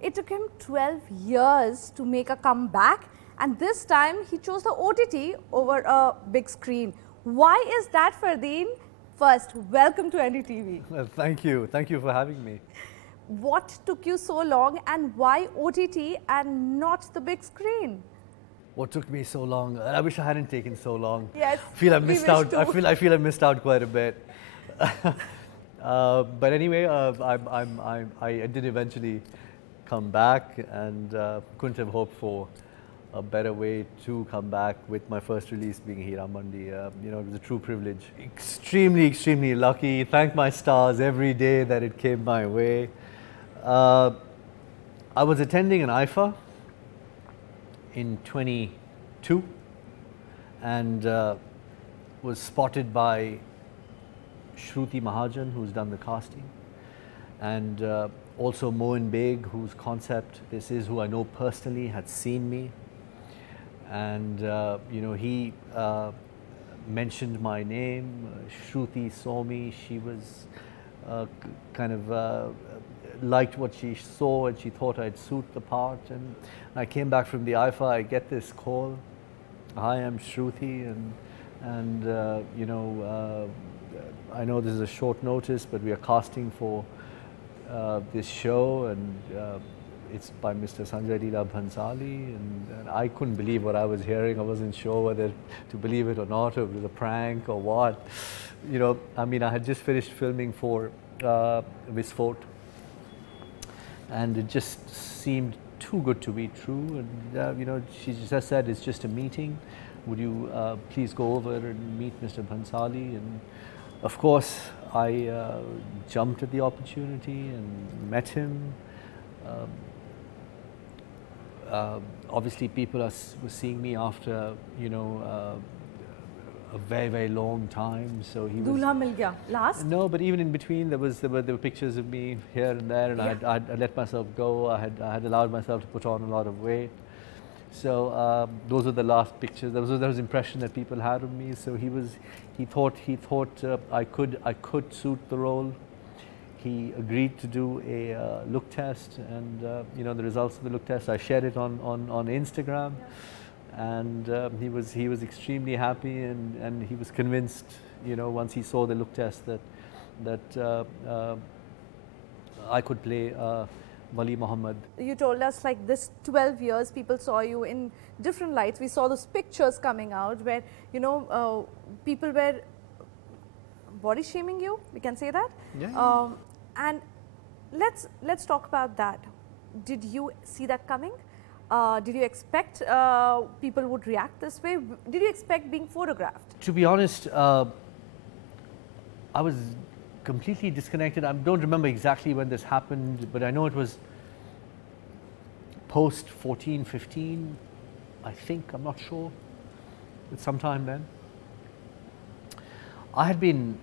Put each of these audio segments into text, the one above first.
It took him 12 years to make a comeback, and this time he chose the OTT over a big screen. Why is that, Fardeen? First, welcome to NDTV. Well, thank you. Thank you for having me. What took you so long, and why OTT and not the big screen? What took me so long? I wish I hadn't taken so long. Yes, I feel I've missed out. I feel I've missed out quite a bit. But anyway, I did eventually come back, and couldn't have hoped for a better way to come back with my first release being Heeramandi. You know, it was a true privilege. Extremely lucky. Thank my stars every day that it came my way. I was attending an IFA in 22 and was spotted by Shruti Mahajan, who's done the casting, and also Mohan Beg, whose concept this is, who I know personally, had seen me, and you know, he mentioned my name. Shruti saw me. She was kind of liked what she saw, and she thought I'd suit the part. And I came back from the IFA. I get this call. Hi, I'm Shruti, and you know, I know this is a short notice, but we are casting for this show, and it's by Mr. Snajay, Leela, Bhansali, and I couldn't believe what I was hearing. I wasn't sure whether to believe it or not, or if it was a prank or what. You know, I mean, I had just finished filming for Visfort, and it just seemed too good to be true. And you know, she just said, it's just a meeting. Would you please go over and meet Mr. Bhansali? And of course, I jumped at the opportunity and met him. Obviously, people were seeing me after, you know, a very long time. So he was. Dulha mil gaya. Last? No, but even in between, there were pictures of me here and there, and yeah. I let myself go. I had allowed myself to put on a lot of weight. So those were the last pictures. There was the impression that people had of me. So he thought I could suit the role. He agreed to do a look test, and you know, the results of the look test, I shared it on Instagram, and he was extremely happy, and he was convinced, you know, once he saw the look test, that I could play Wali Mohammad. You told us, like, this 12 years people saw you in different lights. We saw those pictures coming out where, you know, people were body shaming you, we can say that. Yeah. And let's talk about that. Did you see that coming? Did you expect people would react this way? Did you expect being photographed? To be honest, I was completely disconnected. I don't remember exactly when this happened, but I know it was post 14, 15, I think, I'm not sure, but sometime then. I had been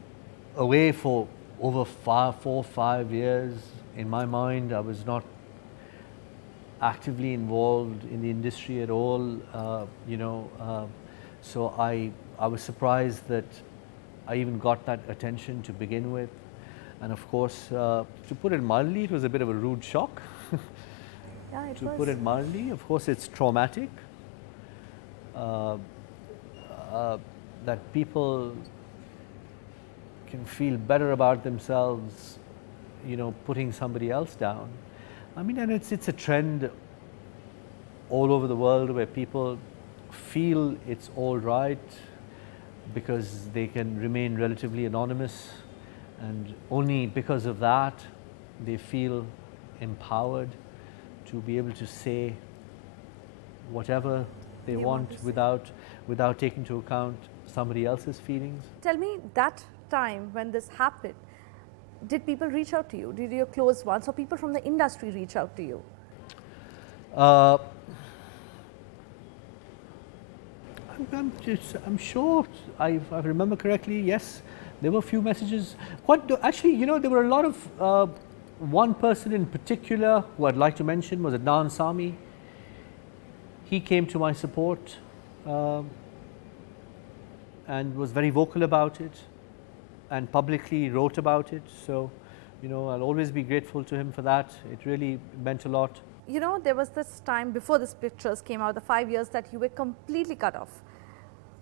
away for over 4, 5 years. In my mind, I was not actively involved in the industry at all, you know, so I was surprised that I even got that attention to begin with. And of course, to put it mildly, it was a bit of a rude shock. Yeah, it to was. put it mildly, of course, it's traumatic. That people can feel better about themselves, you know, putting somebody else down. I mean, and it's a trend all over the world where people feel it's all right because they can remain relatively anonymous, and only because of that they feel empowered to be able to say whatever they want without taking into account somebody else's feelings. Tell me, that time when this happened, did people reach out to you? Did your close ones or people from the industry reach out to you? I'm sure, if I remember correctly, yes, there were a few messages. Actually, you know, there were a lot of, one person in particular who I'd like to mention was Adnan Sami. He came to my support and was very vocal about it and publicly wrote about it. So, you know, I'll always be grateful to him for that. It really meant a lot. You know, there was this time before these pictures came out, the 5 years that you were completely cut off.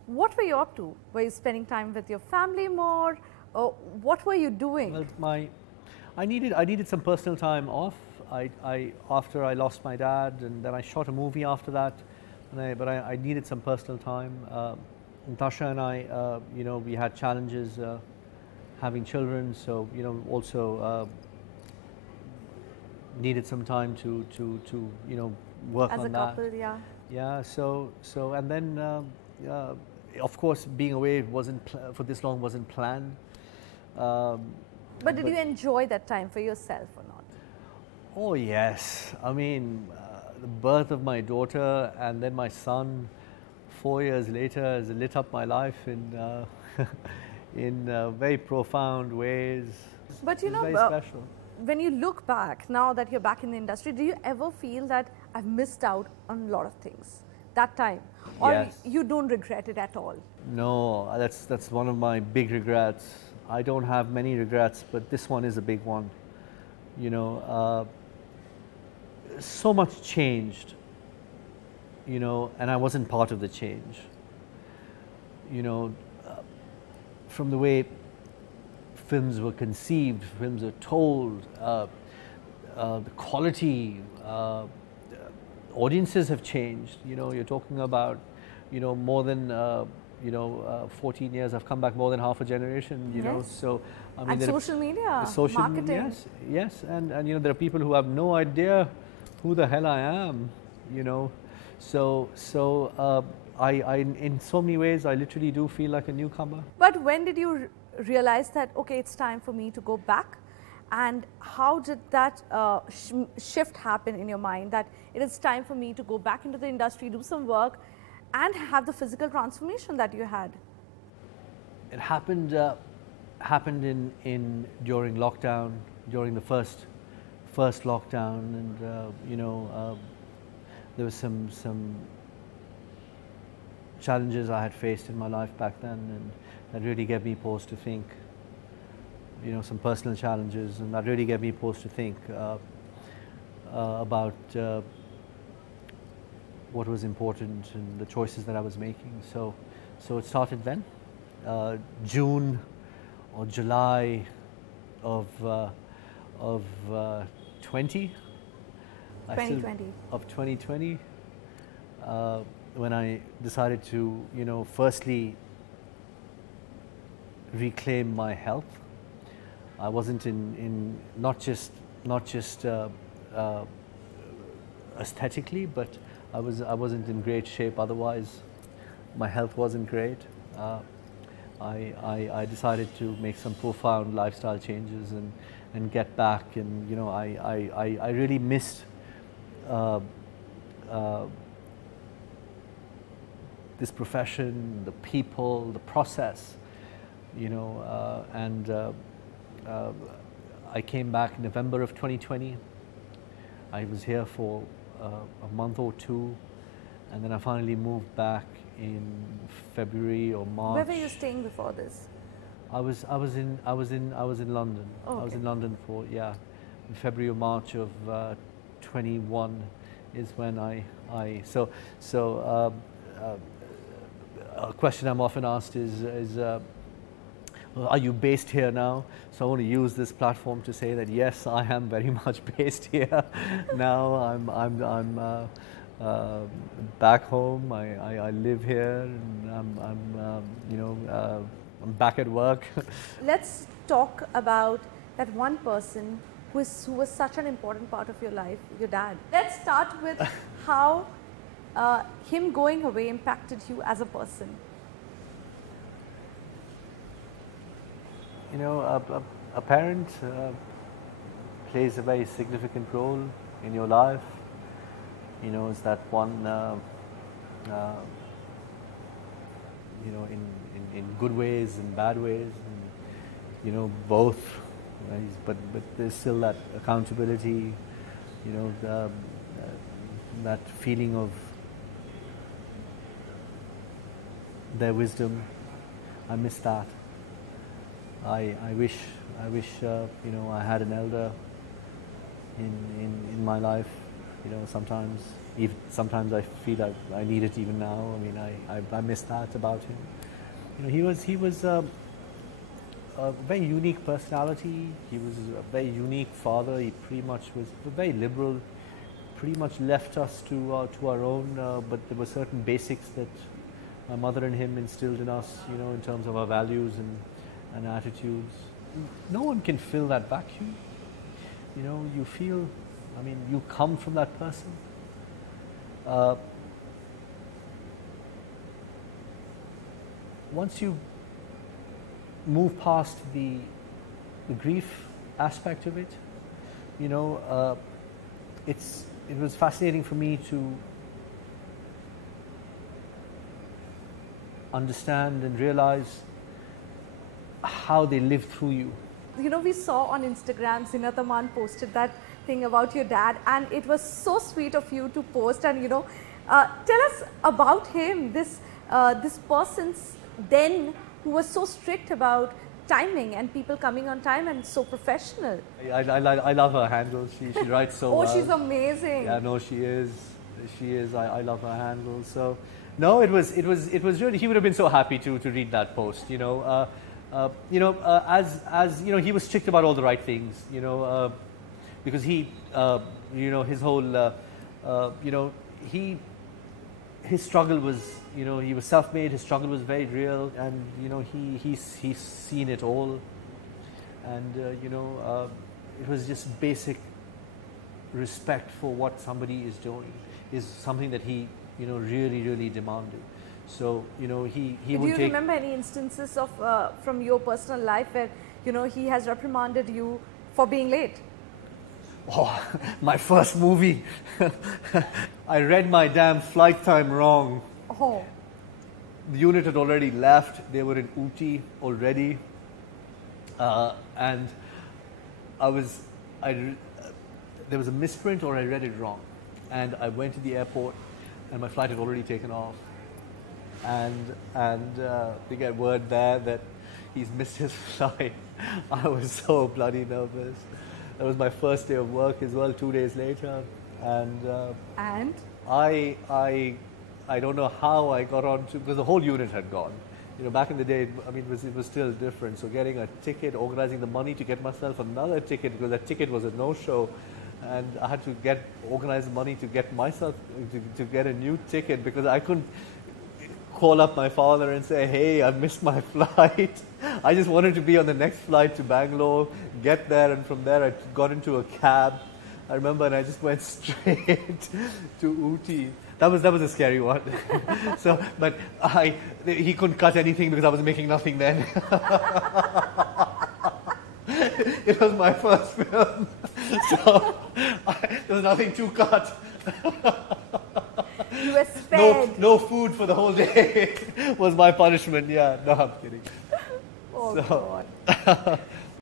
What were you up to? Were you spending time with your family more? Or what were you doing? Well, I needed some personal time off. After I lost my dad, and then I shot a movie after that. But I needed some personal time. Natasha and I, you know, we had challenges having children, so you know, also needed some time to you know, work on that. As a couple, yeah. Yeah. So and then of course, being away for this long wasn't planned. But did you enjoy that time for yourself or not? Oh yes. I mean, the birth of my daughter and then my son 4 years later has lit up my life in in very profound ways. But you know, very special. When you look back, now that you're back in the industry, do you ever feel that I've missed out on a lot of things that time? Or Yes. you don't regret it at all? No, that's one of my big regrets. I don't have many regrets, but this one is a big one. You know, so much changed, you know, and I wasn't part of the change. You know, from the way films were conceived, films were told, the quality, audiences have changed. You know, you're talking about, you know, more than, you know, 14 years. I've come back more than half a generation, you know, so I mean, and social media, social marketing. Yes, and you know, there are people who have no idea who the hell I am, you know, so I in so many ways I literally do feel like a newcomer. But when did you realize that, okay, it's time for me to go back? And how did that shift happen in your mind, that it is time for me to go back into the industry, do some work, and have the physical transformation that you had? It happened in during lockdown, during the first lockdown, and you know, there was some challenges I had faced in my life back then, and that really gave me pause to think. You know, some personal challenges, and that really gave me pause to think about what was important and the choices that I was making. So it started then, June or July of 2020. Of 2020, when I decided to, you know, firstly reclaim my health. I wasn't in not just aesthetically, but I wasn't in great shape otherwise. My health wasn't great. I decided to make some profound lifestyle changes and get back, and you know, I really missed this profession, the people, the process, you know, and I came back in November of 2020. I was here for a month or two, and then I finally moved back in February or March. Where were you staying before this? I was in London. Oh, okay. I was in London for, yeah, in February or March of 21 is when a question I'm often asked is are you based here now? So I want to use this platform to say that yes, I am very much based here now. I'm back home. I live here, and I'm you know, I'm back at work. Let's talk about that one person who was such an important part of your life, your dad. Let's start with how him going away impacted you as a person. You know, a parent plays a very significant role in your life. You know, it's that one, you know, in good ways and bad ways, and, you know, both. But there's still that accountability, you know, that feeling of their wisdom. I miss that. I wish you know, I had an elder in my life. You know, sometimes I feel I need it even now. I mean, I miss that about him. You know, he was a very unique personality. He was a very unique father. He pretty much was very liberal. Pretty much left us to our own. But there were certain basics that my mother and him instilled in us. You know, in terms of our values and attitudes. No one can fill that vacuum. You know, you feel. I mean, you come from that person. Once you move past the grief aspect of it, you know, it was fascinating for me to understand and realize how they live through you. You know, we saw on Instagram, Zeenat Aman posted that thing about your dad, and it was so sweet of you to post. And you know, tell us about him, this person's then who was so strict about timing and people coming on time and so professional. I love her handles. She writes so well. Oh, she's amazing. Yeah, no, she is. I love her handles. So, no, it was really. He would have been so happy to read that post. You know, as you know, he was strict about all the right things. You know. Because he, you know, his whole, you know, his struggle was, you know, he was self-made. His struggle was very real, and you know, he's seen it all, and you know, it was just basic respect for what somebody is doing is something that he, you know, really demanded. So you know, he would take. Do you remember any instances of from your personal life where, you know, he has reprimanded you for being late? Oh, my first movie. I read my damn flight time wrong. Oh. The unit had already left. They were in Ooty already. And there was a misprint, or I read it wrong. And I went to the airport and my flight had already taken off. And we get word there that he's missed his flight. I was so bloody nervous. That was my first day of work as well, 2 days later. And I don't know how I got on to, because the whole unit had gone. You know, back in the day, I mean, it was still different. So getting a ticket, organizing the money to get myself another ticket, because that ticket was a no-show. And I had to organize the money to get myself, to get a new ticket, because I couldn't call up my father and say, hey, I missed my flight. I just wanted to be on the next flight to Bangalore, get there, and from there I got into a cab. I remember, and I just went straight to Ooty. That was a scary one. So, but he couldn't cut anything because I was making nothing then. It was my first film, so there was nothing to cut. You were spared. No food for the whole day was my punishment. Yeah, no, I'm kidding. Oh, God.